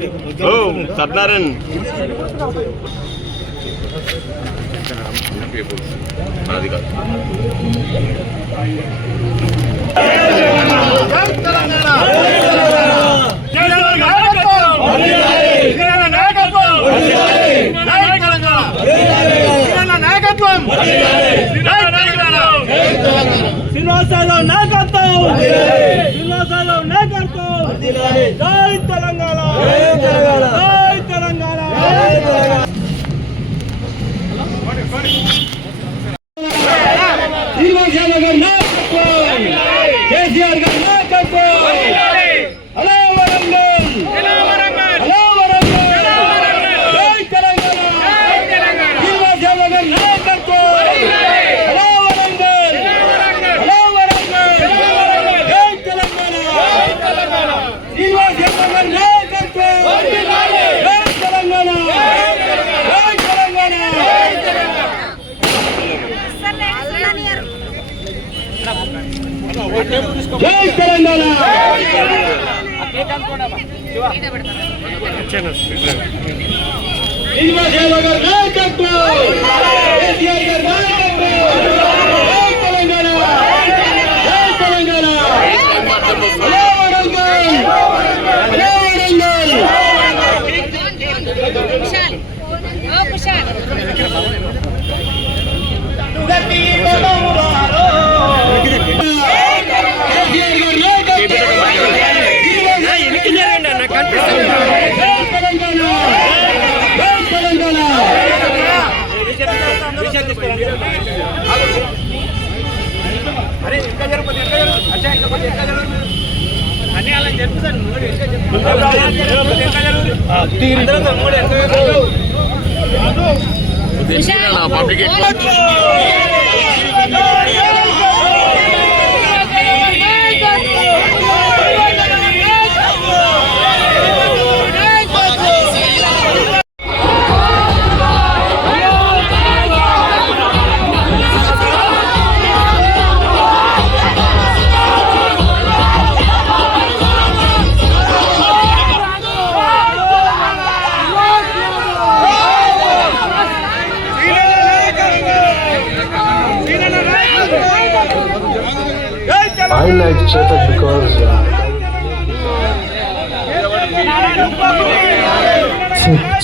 సత్యనారాయణ మనది కాదు. శ్రీనివాసరావు నాయకత్వం, శ్రీనివాసరావు నాయకత్వం. జై తెలంగాణ, జై తెలంగాణ, జై తెలంగాణ. శ్రీనివాసరావు గారి నాయకత్వం, కేసీఆర్ గారి నాయకత్వం. హలో వరంగల్, హలో వరంగల్, జై తెలంగాణ, శ్రీనివాసరావు గారి నాయకత్వం. జై తెలంగాణ. శ్రీనివాసరావు గారి నాయకత్వం, కేసీఆర్ గారి నాయకత్వం. జై తెలంగాణ, జై Telangana. Hello Warangal, hello Warangal. Public I like Chetak because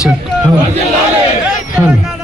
check.